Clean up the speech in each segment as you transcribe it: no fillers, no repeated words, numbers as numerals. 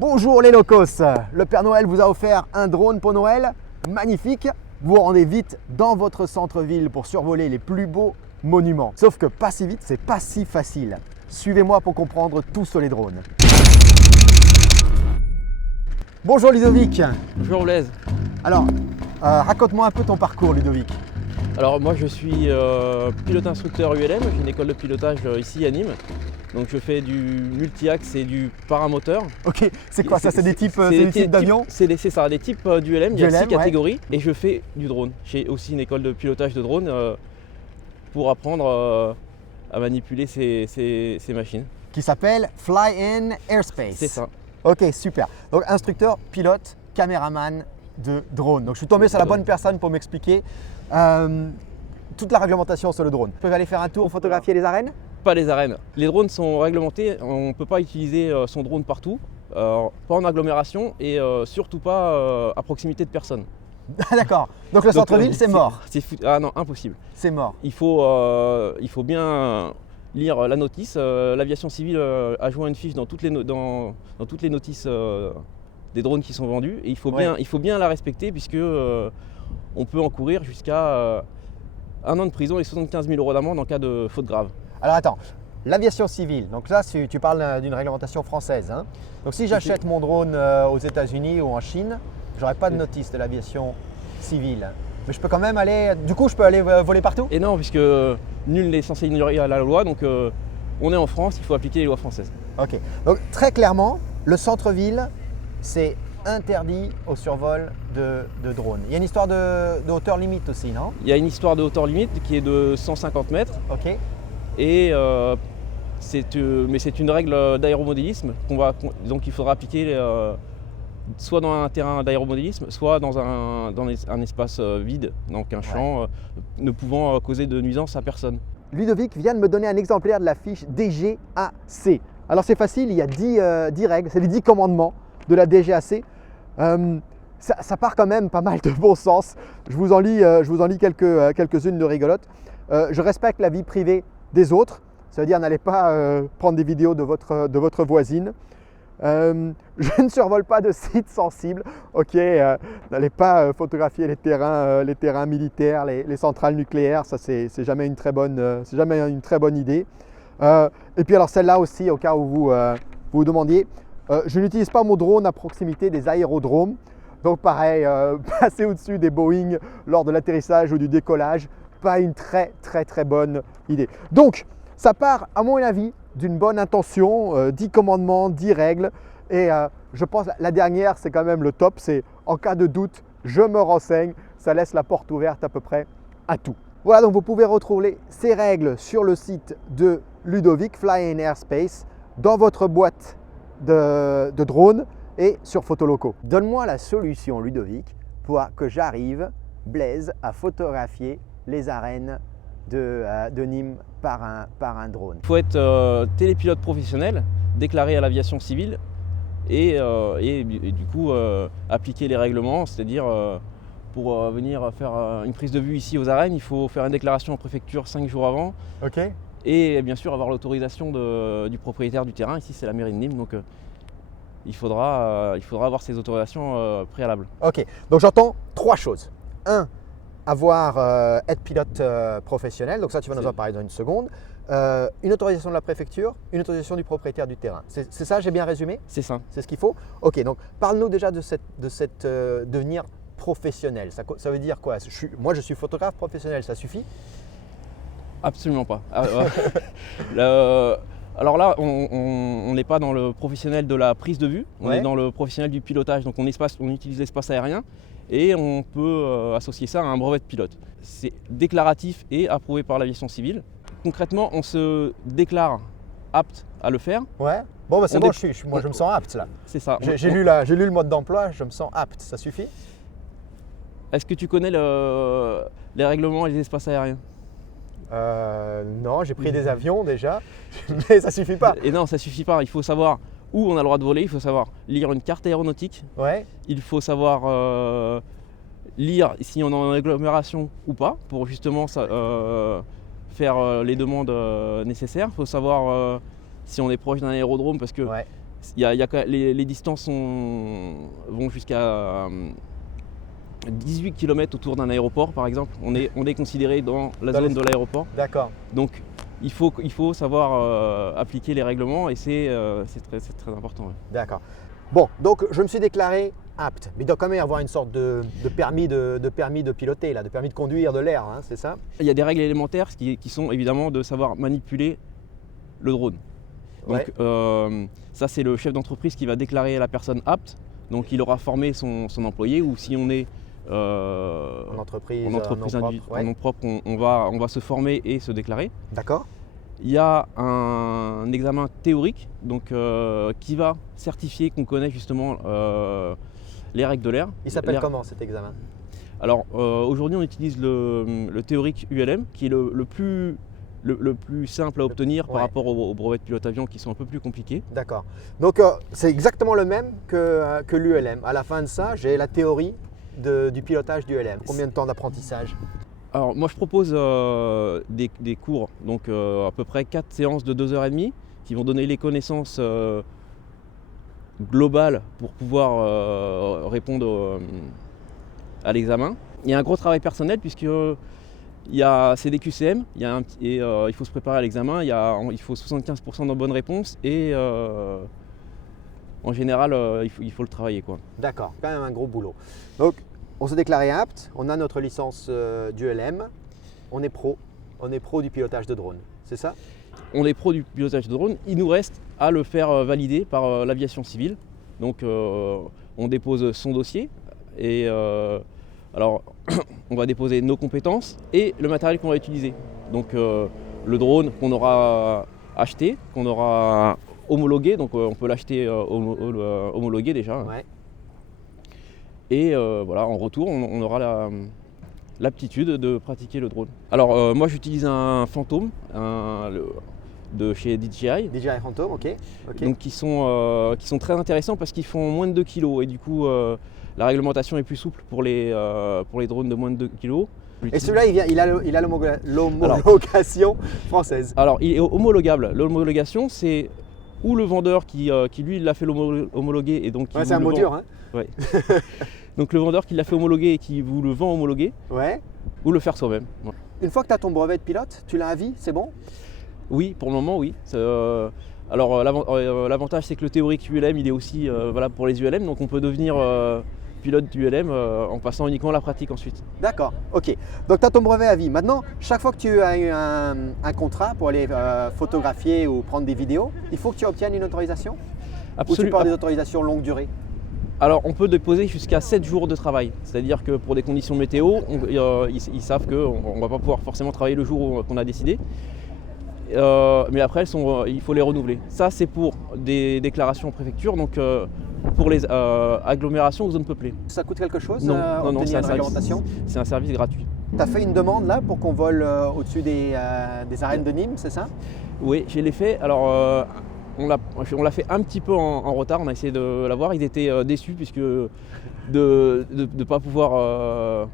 Bonjour les locos, le Père Noël vous a offert un drone pour Noël, magnifique. Vous vous rendez vite dans votre centre-ville pour survoler les plus beaux monuments. Sauf que pas si vite, c'est pas si facile. Suivez-moi pour comprendre tout sur les drones. Bonjour Ludovic. Bonjour Blaise. Alors, raconte-moi un peu ton parcours Ludovic. Alors moi je suis pilote instructeur ULM, j'ai une école de pilotage ici à Nîmes. Donc je fais du multi-axe et du paramoteur. Ok, c'est quoi ça? C'est des types d'avions? C'est ça, des types d'ULM, il y a 6 catégories. Ouais. Et je fais du drone. J'ai aussi une école de pilotage de drone pour apprendre à manipuler ces machines. Qui s'appelle Fly in Airspace. C'est ça. Ok, super. Donc instructeur, pilote, caméraman de drone. Donc je suis tombé sur la bonne personne pour m'expliquer toute la réglementation sur le drone. Vous pouvez aller faire un tour, photographier les arènes? Pas les arènes. Les drones sont réglementés, on ne peut pas utiliser son drone partout, pas en agglomération et surtout pas à proximité de personnes. D'accord. Donc le centre-ville, c'est mort. Ah non, impossible. C'est mort. Il faut bien lire la notice. L'aviation civile a joint une fiche dans toutes les notices des drones qui sont vendus et il faut bien la respecter puisque on peut encourir jusqu'à 1 an de prison et 75 000 € d'amende en cas de faute grave. Alors attends, l'aviation civile, donc là tu parles d'une réglementation française. Hein. Donc si j'achète mon drone aux États-Unis ou en Chine, j'aurai pas de notice de l'aviation civile. Mais je peux quand même aller, du coup je peux aller voler partout? Et non, puisque nul n'est censé ignorer la loi, donc on est en France, il faut appliquer les lois françaises. Ok, donc très clairement, le centre-ville, c'est interdit au survol de drones. Il y a une histoire de hauteur limite aussi, non? Il y a une histoire de hauteur limite qui est de 150 mètres. Ok. Et mais c'est une règle d'aéromodélisme donc il faudra appliquer soit dans un terrain d'aéromodélisme, soit dans un espace vide, donc un champ ne pouvant causer de nuisance à personne. Ludovic vient de me donner un exemplaire de la fiche DGAC. Alors c'est facile, il y a 10 règles, c'est les 10 commandements de la DGAC. Ça part quand même pas mal de bon sens. Je vous en lis quelques-unes de rigolotes. Je respecte la vie privée des autres, ça veut dire n'allez pas prendre des vidéos de votre voisine. Je ne survole pas de sites sensibles, ok, n'allez pas photographier les terrains militaires, les centrales nucléaires, ça c'est jamais une très bonne idée. Et puis alors celle-là aussi, au cas où vous vous demandiez, je n'utilise pas mon drone à proximité des aérodromes, donc pareil, passer au-dessus des Boeing lors de l'atterrissage ou du décollage, pas une très bonne idée. Donc, ça part, à mon avis, d'une bonne intention, 10 commandements, 10 règles. Et je pense que la dernière, c'est quand même le top, c'est en cas de doute, je me renseigne. Ça laisse la porte ouverte à peu près à tout. Voilà, donc vous pouvez retrouver ces règles sur le site de Ludovic, Fly in Airspace, dans votre boîte de drone et sur Photoloco. Donne-moi la solution, Ludovic, pour que j'arrive, Blaise, à photographier les arènes de Nîmes par un drone. Il faut être télépilote professionnel, déclaré à l'aviation civile et du coup appliquer les règlements, c'est-à-dire pour venir faire une prise de vue ici aux arènes, il faut faire une déclaration en préfecture 5 jours avant. Ok. Et bien sûr avoir l'autorisation du propriétaire du terrain, ici c'est la mairie de Nîmes, donc il faudra avoir ces autorisations préalables. Ok, donc j'entends 3 choses. 1, être pilote professionnel, donc ça tu vas nous en parler dans une seconde. Une autorisation de la préfecture, une autorisation du propriétaire du terrain. C'est ça, j'ai bien résumé? C'est ça. C'est ce qu'il faut? Ok, donc parle-nous déjà de cette devenir professionnel. Ça veut dire quoi? Moi je suis photographe professionnel, ça suffit? Absolument pas. Alors là, on n'est pas dans le professionnel de la prise de vue, on est dans le professionnel du pilotage. Donc on utilise l'espace aérien et on peut associer ça à un brevet de pilote. C'est déclaratif et approuvé par l'aviation civile. Concrètement, on se déclare apte à le faire. Ouais. Bon, bah c'est bon, moi je me sens apte là. C'est ça. J'ai lu le mode d'emploi, je me sens apte, ça suffit? Est-ce que tu connais les règlements et les espaces aériens? Non, j'ai pris des avions déjà, mais ça suffit pas. Et non, ça suffit pas. Il faut savoir où on a le droit de voler, il faut savoir lire une carte aéronautique. Ouais. Il faut savoir lire si on est en agglomération ou pas, pour justement faire les demandes nécessaires. Il faut savoir si on est proche d'un aérodrome, parce que les distances vont jusqu'à 18 km autour d'un aéroport, par exemple. On est considéré dans la zone de l'aéroport. D'accord. Donc il faut savoir appliquer les règlements et c'est très important. Ouais. D'accord. Bon, donc je me suis déclaré apte, mais il doit quand même y avoir une sorte de permis de piloter, là, de permis de conduire de l'air, hein, c'est ça? Il y a des règles élémentaires qui sont évidemment de savoir manipuler le drone. Donc ça, c'est le chef d'entreprise qui va déclarer la personne apte. Donc il aura formé son employé, ou si on est en entreprise en nom propre, on va se former et se déclarer. D'accord. Il y a un examen théorique donc, qui va certifier qu'on connaît justement les règles de l'air. Il s'appelle comment cet examen? Alors aujourd'hui on utilise le théorique ULM qui est le plus simple à obtenir par rapport aux brevets de pilote avion qui sont un peu plus compliqués. D'accord. Donc c'est exactement le même que l'ULM. À la fin de ça, j'ai la théorie du pilotage du ULM. Combien de temps d'apprentissage? Alors moi je propose des cours, donc à peu près 4 séances de 2h30 qui vont donner les connaissances globales pour pouvoir répondre à l'examen. Il y a un gros travail personnel puisque c'est des QCM il faut se préparer à l'examen, il faut 75% de bonnes réponses et en général il faut le travailler, quoi. D'accord, quand même un gros boulot. Donc on s'est déclaré apte, on a notre licence d'ULM, on est pro du pilotage de drone, c'est ça? On est pro du pilotage de drone, il nous reste à le faire valider par l'aviation civile. Donc on dépose son dossier et alors on va déposer nos compétences et le matériel qu'on va utiliser. Donc le drone qu'on aura acheté, qu'on aura homologué, donc on peut l'acheter homologué déjà. Ouais. Et voilà, en retour, on aura l'aptitude de pratiquer le drone. Alors moi j'utilise un Phantom de chez DJI. DJI Phantom, ok. Donc qui sont très intéressants parce qu'ils font moins de 2 kg et du coup la réglementation est plus souple pour les drones de moins de 2 kg. Et celui-là, il a l'homologation française. Alors il est homologable. L'homologation, c'est ou le vendeur qui lui l'a fait homologuer et donc c'est un mot dur, hein. Ouais. Donc le vendeur qui l'a fait homologuer et qui vous le vend homologué, ou le faire soi-même. Ouais. Une fois que tu as ton brevet de pilote, tu l'as à vie, c'est bon? Oui, pour le moment, oui. Alors l'avantage, c'est que le théorique ULM, il est aussi valable pour les ULM, donc on peut devenir pilote d'ULM en passant uniquement la pratique ensuite. D'accord, ok. Donc tu as ton brevet à vie. Maintenant, chaque fois que tu as eu un contrat pour aller photographier ou prendre des vidéos, il faut que tu obtiennes une autorisation? Ou tu parles des autorisations longue durée? Alors on peut déposer jusqu'à 7 jours de travail, c'est-à-dire que pour des conditions météo, ils savent qu'on ne va pas pouvoir forcément travailler le jour qu'on a décidé, mais après il faut les renouveler. Ça c'est pour des déclarations en préfecture, donc pour les agglomérations ou zones peuplées. Ça coûte quelque chose? Non, c'est un service gratuit. Tu as fait une demande là pour qu'on vole au-dessus des arènes de Nîmes, c'est ça? Oui, je l'ai fait. Alors on l'a fait un petit peu en retard, on a essayé de l'avoir. Ils étaient déçus puisque de ne pas pouvoir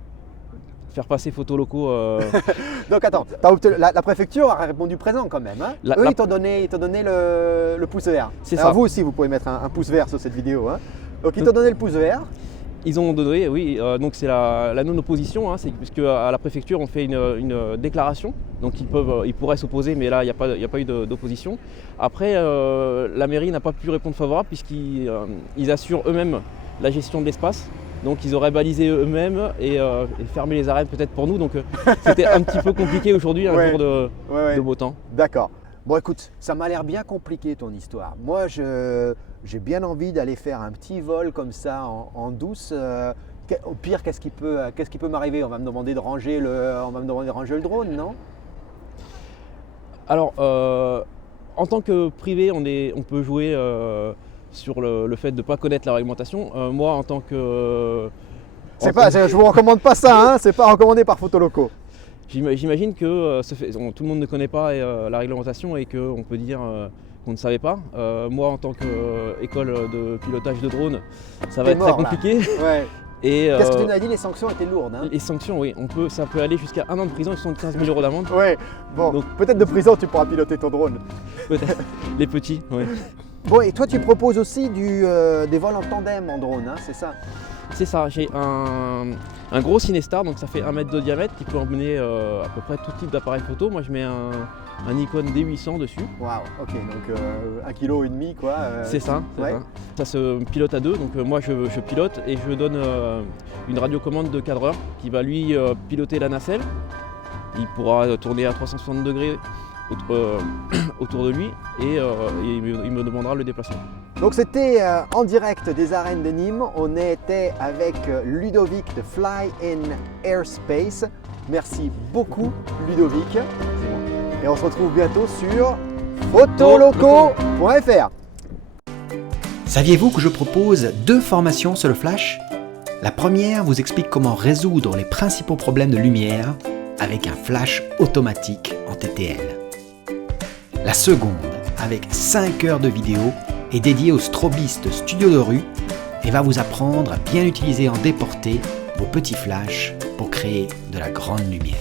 faire passer photos locaux. Donc attends, la préfecture a répondu présent quand même. Hein? Eux, ils t'ont donné le pouce vert. C'est ça. Ça. Vous aussi, vous pouvez mettre un pouce vert sur cette vidéo. Hein? Donc ils t'ont donné le pouce vert. Ils ont donné, oui, donc c'est la non-opposition, hein, puisque à la préfecture on fait une déclaration, donc ils pourraient s'opposer, mais là il n'y a pas eu d'opposition. Après, la mairie n'a pas pu répondre favorable puisqu'ils assurent eux-mêmes la gestion de l'espace, donc ils auraient balisé eux-mêmes et fermé les arènes peut-être pour nous, donc c'était un petit peu compliqué aujourd'hui, un jour de beau temps. D'accord. Bon écoute, ça m'a l'air bien compliqué ton histoire. Moi j'ai bien envie d'aller faire un petit vol comme ça en douce. Au pire, qu'est-ce qui peut m'arriver? On va me demander de ranger le drone, non? Alors en tant que privé, on peut jouer sur le fait de ne pas connaître la réglementation. Moi en tant que... je ne vous recommande pas ça, hein, c'est pas recommandé par Photoloco. J'imagine que tout le monde ne connaît pas la réglementation et qu'on peut dire qu'on ne savait pas. Moi, en tant qu'école de pilotage de drone, ça va être très compliqué. Ouais. Qu'est-ce que tu nous as dit? Les sanctions étaient lourdes. Hein? Les sanctions, oui. Ça peut aller jusqu'à 1 an de prison et 75 000 € d'amende. Ouais, bon, donc, peut-être de prison, tu pourras piloter ton drone. Peut-être. Les petits, oui. Bon, et toi tu proposes aussi des vols en tandem en drone, hein, c'est ça? C'est ça, j'ai un gros Cinestar, donc ça fait 1 mètre de diamètre qui peut emmener à peu près tout type d'appareil photo. Moi je mets un Nikon D800 dessus. Waouh, ok, donc 1,5 kg quoi. C'est ça, ouais. ça se pilote à deux, donc moi je pilote et je donne une radiocommande de cadreur qui va lui piloter la nacelle. Il pourra tourner à 360 degrés autour de lui et il me demandera le déplacement. Donc c'était en direct des arènes de Nîmes, on était avec Ludovic de Fly in Airspace. Merci beaucoup Ludovic. Et on se retrouve bientôt sur photoloco.fr. Saviez-vous que je propose 2 formations sur le flash? La première vous explique comment résoudre les principaux problèmes de lumière avec un flash automatique en TTL. La seconde, avec 5 heures de vidéo, est dédiée aux strobistes studio de rue et va vous apprendre à bien utiliser en déporté vos petits flashs pour créer de la grande lumière.